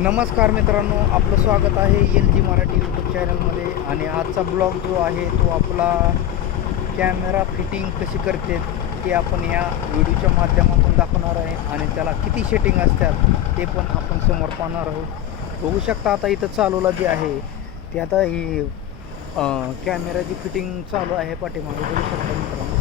नमस्कार मित्रांनो आपलं स्वागत आहे एल जी मराठी यूट्यूब चॅनलमध्ये आणि आजचा ब्लॉग जो आहे तो आपला कॅमेरा फिटिंग कशी करते ते आपण या व्हिडिओच्या माध्यमातून दाखवणार आहे. आणि त्याला किती शेटिंग असतात ते पण आपण समोर पाहणार आहोत. बघू शकता आता इथं चालूला जे आहे ते आता ही कॅमेराची फिटिंग चालू आहे पाठीमागे बघू शकता मित्रांनो.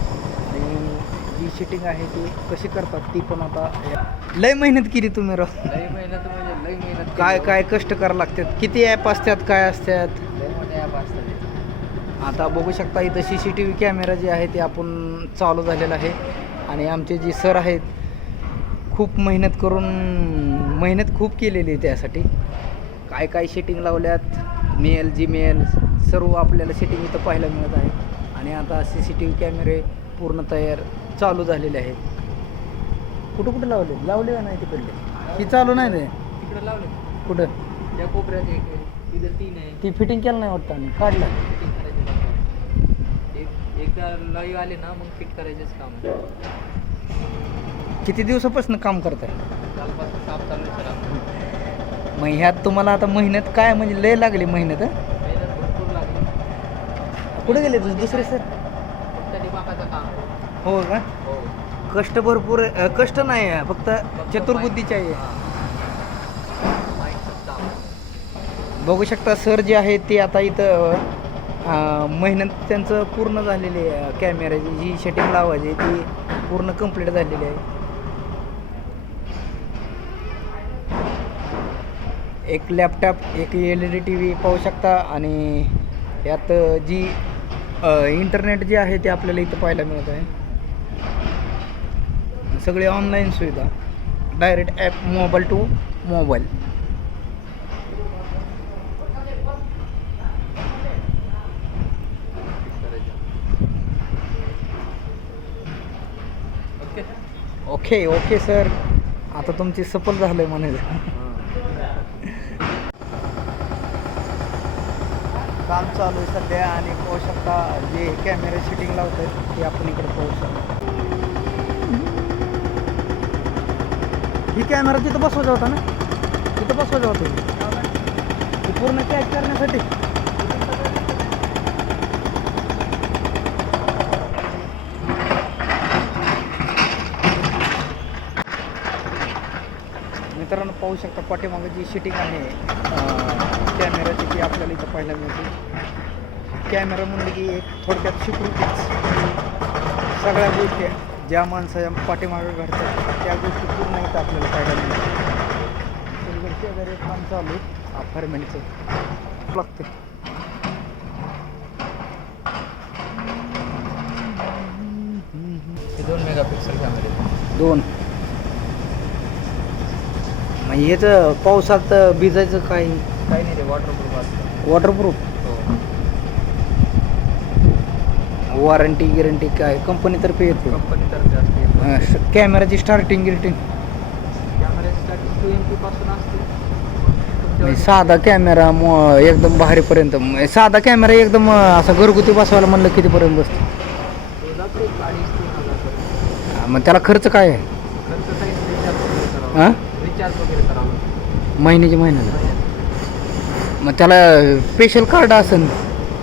आणि जी शेटिंग आहे ती कशी करतात ती पण आता या- लय मेहनत केली तुम्ही राव. लय मेहनत म्हणजे मेहनत काय. काय कष्ट करावं लागतात? किती ॲप असतात? काय असतात? मोठे ॲप असतात. आता बघू शकता इथं C C T V camera जे आहे ते आपण चालू झालेला आहे. आणि आमचे जे सर आहेत खूप मेहनत करून मेहनत खूप केलेली आहे त्यासाठी. काय काय सेटिंग लावल्यात? मेल जीमेल सर्व आपल्याला सेटिंग इथं पाहायला मिळत आहे. आणि आता सी सी टी व्ही कॅमेरे पूर्ण तयार चालू झालेले आहेत. कुठं कुठं लावले? लावले का नाही तिकडले? ही चालू नाही ते तिकडे लावले कुठं? त्या कोपऱ्यात एक आहे तिथं तीन आहे. ती फिटिंग केलं नाही वाटतं आम्ही काढलं. फिटिंग करायचे. एक एकदा लाईव्ह आले ना मग फिट करायचेच काम आहे. किती दिवसापासून काम करताय? कालपासून साफ चालू आहे सर. मग ह्यात तुम्हाला आता मेहनत काय म्हणजे लय लागली मेहनत हं? मेहनत भरपूर लागली. कुठे गेले तुझे दुसरे सर? फक्त दिमागाचं काम. हो का? हो. कष्ट भरपूर अं, कष्ट नाही आहे फक्त चतुर्बुद्धीचे आहे. हां. माईकचं काम आहे. बघू शकता सर जे आहे ते आता इथं मेहनत त्यांचं पूर्ण झालेली आहे कॅमेऱ्याची जी शेटिंग लावायची ती पूर्ण कंप्लीट झालेली आहे. एक लॅपटॉप एक L E D T V पाहू शकता आणि यात जी इंटरनेट जे आहे ते आपल्याला इथं पाहायला मिळत आहे. सगळी ऑनलाईन सुविधा. Direct app mobile to mobile okay okay sir. आता तुमची सफल झालं म्हणायचं. काम चालू आहे सध्या आणि पाहू शकता जे कॅमेरा शूटिंग लावतात ते आपण इकडे पाहू शकतो. ही कॅमेरा तिथं बसवायचा होता ना तिथं बसवायचा होता. पूर्ण कॅच करण्यासाठी मित्रांनो पाहू शकता पाठीमागं जी शिटिंग आहे कॅमेराची ती आपल्याला इथं पाहायला मिळते. कॅमेरा म्हणलं की एक थोडक्यात स्वीकृतीच सगळ्या गोष्टी ज्या माणसाच्या पाठीमागं घडतात त्या गोष्टी पूर्ण इथं आपल्याला पाहायला शेजारी एक काम चालू आहे अपार्टमेंटचं लागते. हे दोन मेगापिक्सल कॅमेरे दोन. मग याचं पावसात भिजायचं काय काही नाही रे वॉटरप्रूफ असतं. वॉटरप्रूफ हो. वॉरंटी गिरंटी काय? कंपनीतर्फे येते कंपनीतर्फे असते कॅमेराची स्टार्टिंग गिरटिंग कॅमेऱ्याची स्टार्टिंग टू एम पी पासून असते. साधा कॅमेरा मो एकदम भारीपर्यंत म्हणजे साधा कॅमेरा एकदम अं, असा घरगुती बसवायला म्हणलं कितीपर्यंत बसतो? तो जातो एक अडीच तीन हजार अं, मग त्याला खर्च काय आहे? खर्च करावा हां? रिचार्ज वगैरे करावा महिन्याच्या महिन्याला. मग त्याला स्पेशल कार्ड असेल.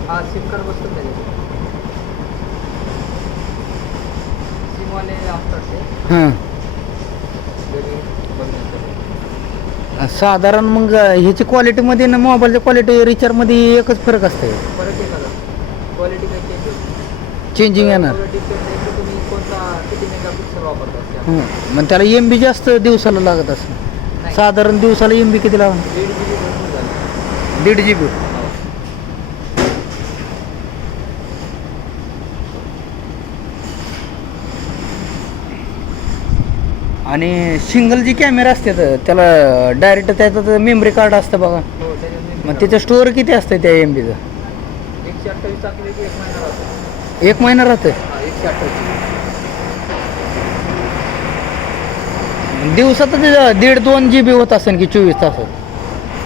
हा सिम कार्ड बसतो त्याच्यात सिमवाले असतात ते. हां. वेगळे बघण्यासाठी साधारण मग ह्याची क्वालिटीमध्ये ना मोबाईलच्या क्वालिटी रिचार्जमध्ये एकच फरक असते परत एक हजार क्वालिटी काही चेंज होत चेंजिंग येणार. डिपेंड आहे की तुम्ही कोणता किती मेगापिक्सल वापरता? त्यात. हं. मग त्याला एम बी जास्त दिवसाला लागत असेल. साधारण दिवसाला एम बी किती लागणार दीड जी बी. आणि सिंगल जी कॅमेरा असतात त्याला डायरेक्ट त्याचं मेमरी कार्ड असतं बघा. हो मग त्याचं स्टोअर किती असतं त्या एम बीचं एकशे अठ्ठावीस एक महिना राहतो. एक महिना राहतं एकशे अठ्ठावीस. दिवसात दीड दोन जी बी होत असेल की चोवीस तासात.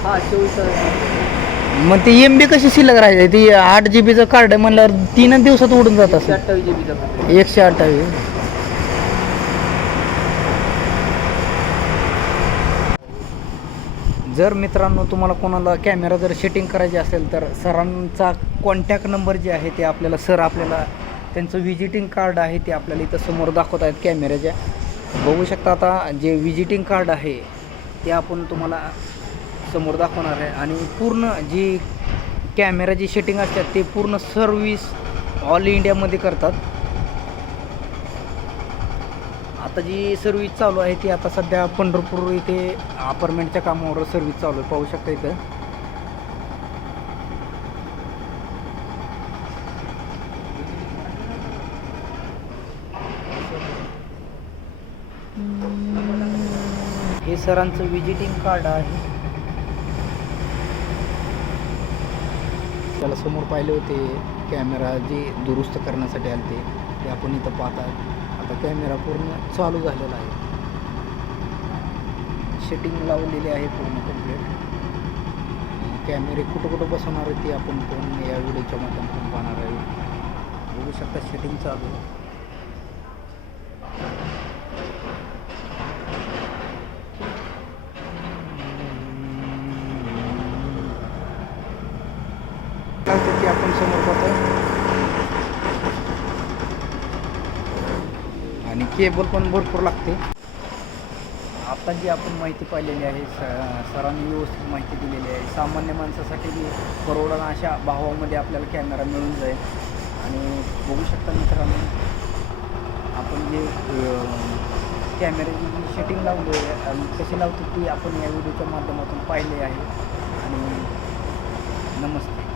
हा चोवीस तास मग ती एम बी कशी शिल्लक राहायची? ती आठ जी बीचं कार्ड आहे म्हणल्यावर तीनच दिवसात उडून जात असेल. अठ्ठावीस जी एकशे अठ्ठावीस. जर मित्रांनो तुम्हाला कोणाला कॅमेरा जर सेटिंग करायची असेल तर सरांचा कॉन्टॅक्ट नंबर जे आहे ते आपल्याला सर आपल्याला त्यांचं विजिटिंग कार्ड आहे ते आपल्याला इथं समोर दाखवत आहेत कॅमेऱ्याच्या बघू शकता आता जे विजिटिंग कार्ड आहे ते आपण तुम्हाला समोर दाखवणार आहे. आणि पूर्ण जी कॅमेराची सेटिंग असतात ते पूर्ण सर्विस ऑल इंडियामध्ये करतात. आता जी सर्विस चालू आहे ती आता सध्या पंढरपूर इथे अपार्टमेंटच्या कामावर सर्विस चालू आहे. पाहू शकता इथं. हे सरांचं विजिटिंग कार्ड आहे. त्याला समोर पाहिले होते कॅमेरा जे दुरुस्त करण्यासाठी आले ते. ते आपण इथं पाहतात. आता कॅमेरा पूर्ण चालू झालेला आहे. सेटिंग लावलेली आहे पूर्ण कंप्लीट कॅमेरे कुठं कुठं बसवणार आहे ते आपण पण या व्हिडिओच्या माध्यमातून पाहणार आहे. बघू शकता सेटिंग चालू आहे लागतं ते आपण समोर पाहतो आणि केबल पण भरपूर लागते. आता जी आपण माहिती पाहिलेली आहे स सरांनी व्यवस्थित माहिती दिलेली आहे. सामान्य माणसासाठी बी परवडणं अशा भावामध्ये आपल्याला कॅमेरा मिळून जाईल. आणि बघू शकता मित्रांनो आपण जे कॅमेऱ्याची जी सेटिंग लावली आहे कशी लावतो ती आपण या व्हिडिओच्या माध्यमातून पाहिले आहे. आणि नमस्ते.